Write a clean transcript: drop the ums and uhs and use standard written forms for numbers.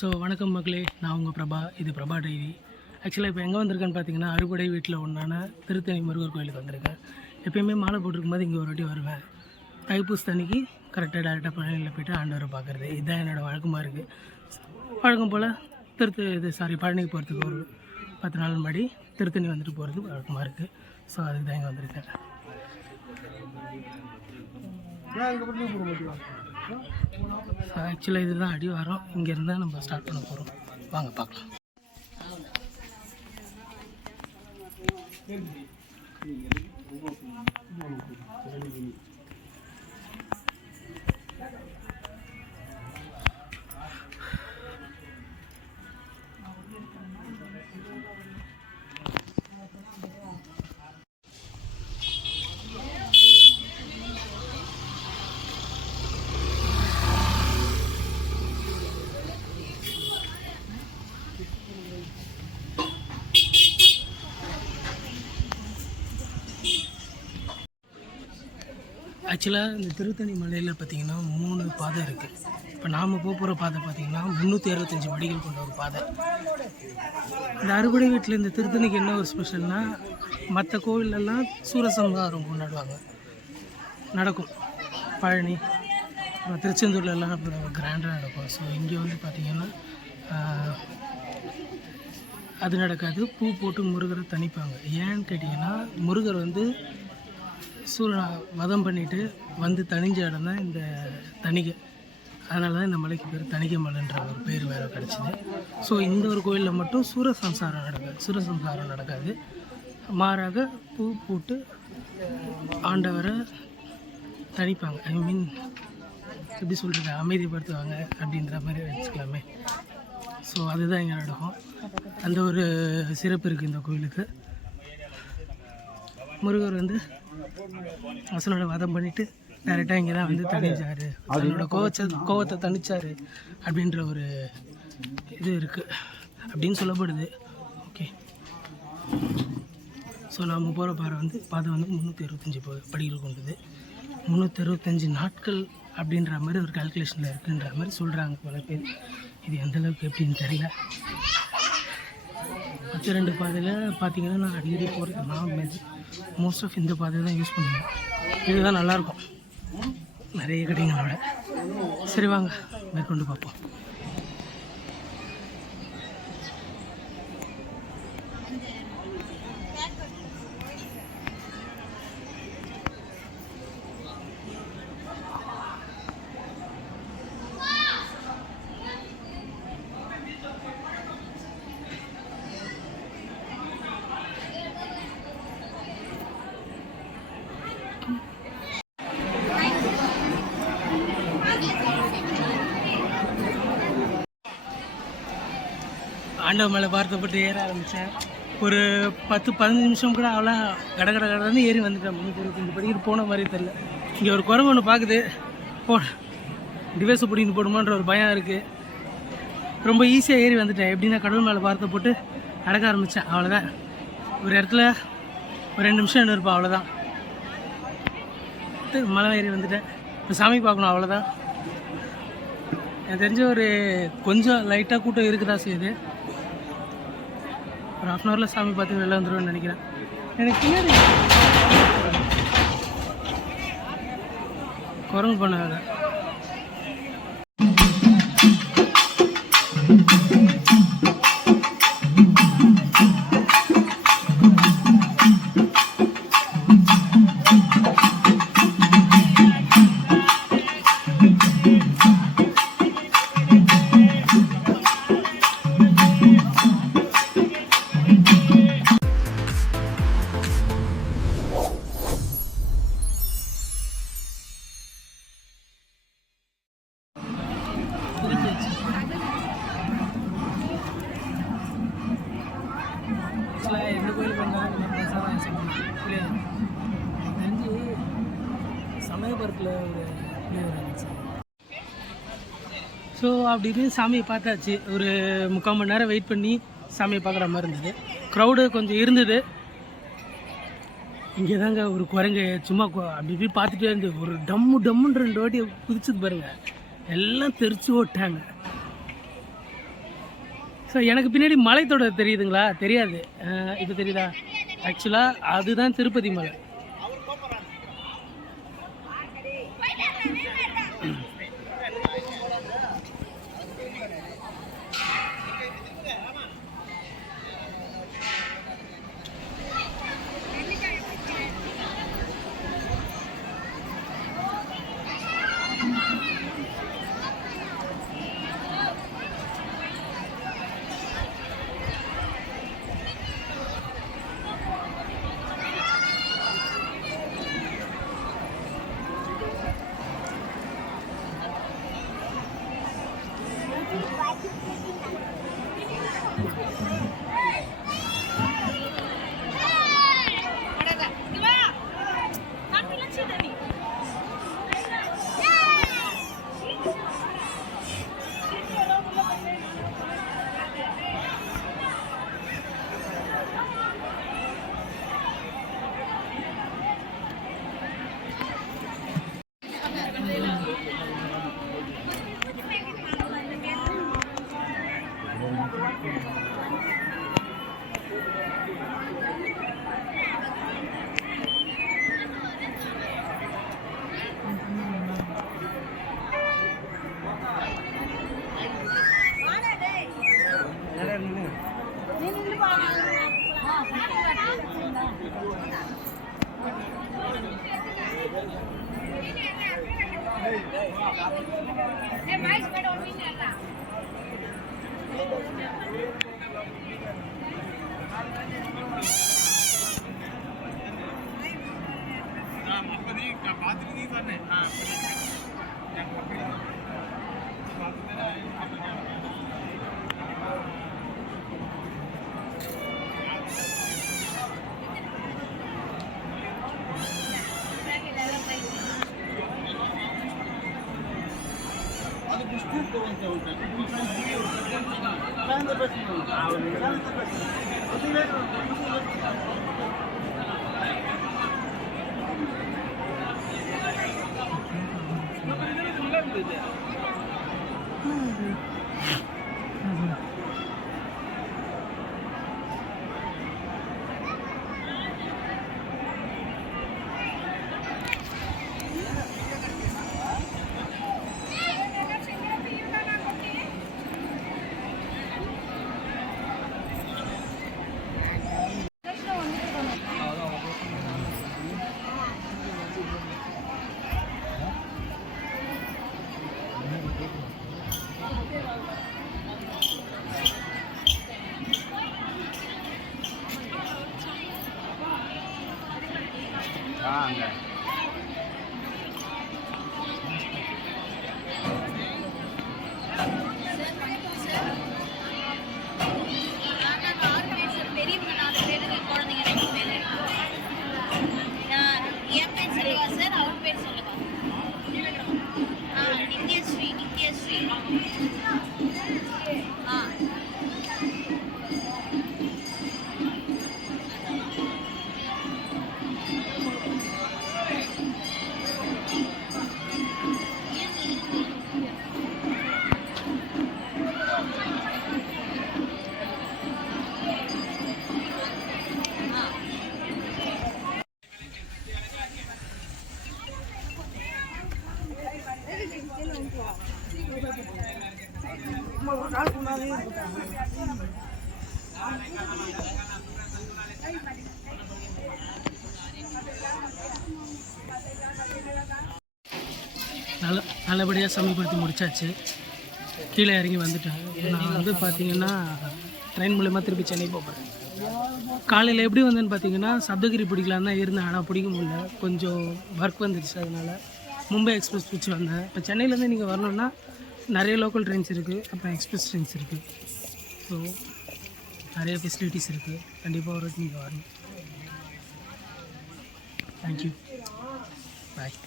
So வணக்கம் மக்களே, நான் உங்கள் பிரபா. இது பிரபா டைரி. ஆக்சுவலாக இப்போ எங்கே வந்திருக்கேன்னு பார்த்தீங்கன்னா, அறுபடை வீட்டில் ஒன்றான திருத்தணி முருகர் கோயிலுக்கு வந்திருக்கேன். எப்போயுமே மாலை போட்டிருக்கும் போது இங்கே ஒரு வாட்டி வருவேன். தைப்பூச தண்ணிக்கு கரெக்டாக டேரெக்டாக பழனியில் போய்ட்டு ஆண்டவரை பார்க்குறது இதுதான் என்னோடய வழக்கமாக இருக்குது. வழக்கம் போல் பழனிக்கு போகிறதுக்கு ஒரு 10 நாள் முன்னாடி திருத்தணி வந்துட்டு போகிறது வழக்கமாக இருக்குது. ஸோ அதுக்கு தான் இங்கே வந்திருக்கேன். ஆக்சுவலாக இதுதான் அடிவாரம். இங்கேருந்து தான் நம்ம ஸ்டார்ட் பண்ண போகிறோம். வாங்க பார்க்கலாம். ஆக்சுவலாக இந்த திருத்தணி மலையில் பார்த்திங்கன்னா 3 பாதை இருக்குது. இப்போ நாம் போகிற பாதை பார்த்திங்கன்னா 365 படிகள் கொண்ட ஒரு பாதை. இந்த அறுபடை வீட்டில் இந்த திருத்தணிக்கு என்ன ஒரு ஸ்பெஷல்னால், மற்ற கோவிலெல்லாம் சூரசம்ஹாரம் கொண்டாடுவாங்க, நடக்கும். பழனி திருச்செந்தூர்லலாம் கிராண்டாக நடக்கும். ஸோ இங்கே வந்து பார்த்திங்கன்னா அது நடக்காது. பூ போட்டு முருகரை தணிப்பாங்க. ஏன்னு கேட்டிங்கன்னா, முருகர் வந்து வதம் பண்ணிவிட்டு வந்து தணிஞ்ச இடம் தான் இந்த தணிகை. அதனால தான் இந்த மலைக்கு பேர் தணிகை மலைன்ற ஒரு பேர் வேறு கிடச்சிது. ஸோ இந்த ஒரு கோயிலில் மட்டும் சூரசம்சாரம் நடக்காது. மாறாக பூ போட்டு ஆண்டவரை தணிப்பாங்க. ஐ மீன் எப்படி சொல்கிறது, அமைதிப்படுத்துவாங்க அப்படின்ற மாதிரி வச்சுக்கலாமே. ஸோ அதுதான் இங்கே நடக்கும். அந்த ஒரு சிறப்பு இருக்குது இந்த கோயிலுக்கு. முருகர் வந்து அசனோட வதம் பண்ணிவிட்டு டேரெக்டாக இங்கே தான் வந்து தணிஞ்சார், அதனோட கோவத்தை தணிச்சார் அப்படின்ற ஒரு இது இருக்குது அப்படின்னு சொல்லப்படுது. ஓகே, ஸோ நாம் போகிற பாதை வந்து 365 படிகள் கொண்டது. 365 நாட்கள் அப்படின்ற மாதிரி ஒரு கால்குலேஷனில் இருக்குன்ற மாதிரி சொல்கிறாங்க பல பேர். இது எந்தளவுக்கு எப்படின்னு தெரியல. 2 பாதையில் பார்த்திங்கன்னா நான் அடிக்கடி போகிறது. நான் மோஸ்ட் ஆஃப் இந்த பாதை தான் யூஸ் பண்ணுவேன். இதுதான் நல்லாயிருக்கும் நிறைய கடைங்களோட. சரி வாங்க மேற்கொண்டு பார்ப்போம். ஆண்டவ மேலே பார்த்தப்பட்டு ஏற ஆரம்பித்தேன். ஒரு 10-15 நிமிஷம் கூட அவ்வளோ கடன்னு ஏறி வந்துட்டேன். 325 படிக்கிட்டு போன மாதிரி தெரில. இங்கே ஒரு குரங்கு ஒன்று பார்க்குது, டிவைஸை பிடிக்கிட்டு போடுமான்ற ஒரு பயம் இருக்குது. ரொம்ப ஈஸியாக ஏறி வந்துட்டேன். எப்படின்னா கடவுள் மேலே பார்த்த போட்டு நடக்க ஆரம்பித்தேன். அவ்வளோதான். ஒரு இடத்துல ஒரு 2 நிமிஷம் என்ன இருப்பேன், அவ்வளோதான். மலை ஏறி வந்துட்டேன். இப்போ சாமி பார்க்கணும், அவ்வளோதான். எனக்கு தெரிஞ்ச ஒரு கொஞ்சம் லைட்டாக கூட்டம் இருக்குதா செய்யுது. ஒரு 1/2 hourல சாமி பார்த்து வெளில வந்துடுவேன்னு நினைக்கிறேன். எனக்கு பின்னாடி குரங்கு பண்ணாங்க. எந்த கோயிலுக்கு வந்தாலும் பிரசாதம் சாப்பிடணும். தெரிஞ்சு சமயபுரத்தில் ஒரு பிளேவர் இருந்துச்சு. ஸோ அப்படின்னு சாமியை பார்த்தாச்சு. ஒரு 3/4 மணி நேரம் வெயிட் பண்ணி சாமியை பார்க்குற மாதிரி இருந்தது. க்ரௌடு கொஞ்சம் இருந்தது. இங்கே தாங்க ஒரு குரங்கு சும்மா அப்படி இப்படி பார்த்துட்டே இருந்து ஒரு டம்முன்னு 2 வாட்டி குதிச்சது பாருங்க. எல்லாம் தெரிச்சு ஓட்டாங்க. ஸோ எனக்கு பின்னாடி மலைத்தொடர் தெரியுதுங்களா? தெரியாது. இப்போ தெரியுதா? ஆக்சுவலாக அதுதான் திருப்பதி மலை. நல்லபடியாக சமயப்படுத்தி முடிச்சாச்சு. கீழே இறங்கி வந்துட்டேன். நான் வந்து பார்த்தீங்கன்னா ட்ரெயின் மூலயமா திருப்பி சென்னை போகிறேன். காலையில் எப்படி வந்தேன்னு பார்த்தீங்கன்னா சப்தகிரி பிடிக்கலான்னு தான் இருந்தேன். ஆனால் பிடிக்க முடியல, கொஞ்சம் ஒர்க் வந்துடுச்சு. அதனால் மும்பை எக்ஸ்பிரஸ் பிடிச்சி வந்தேன். இப்போ சென்னையிலேருந்து நீங்கள் வரணுன்னா நிறைய லோக்கல் ட்ரெயின்ஸ் இருக்குது, அப்புறம் எக்ஸ்பிரஸ் ட்ரெயின்ஸ் இருக்குது. ஸோ நிறைய ஃபெசிலிட்டிஸ் இருக்குது. கண்டிப்பாக ஒரு நீங்கள் வரணும். தேங்க்யூ, பாய்.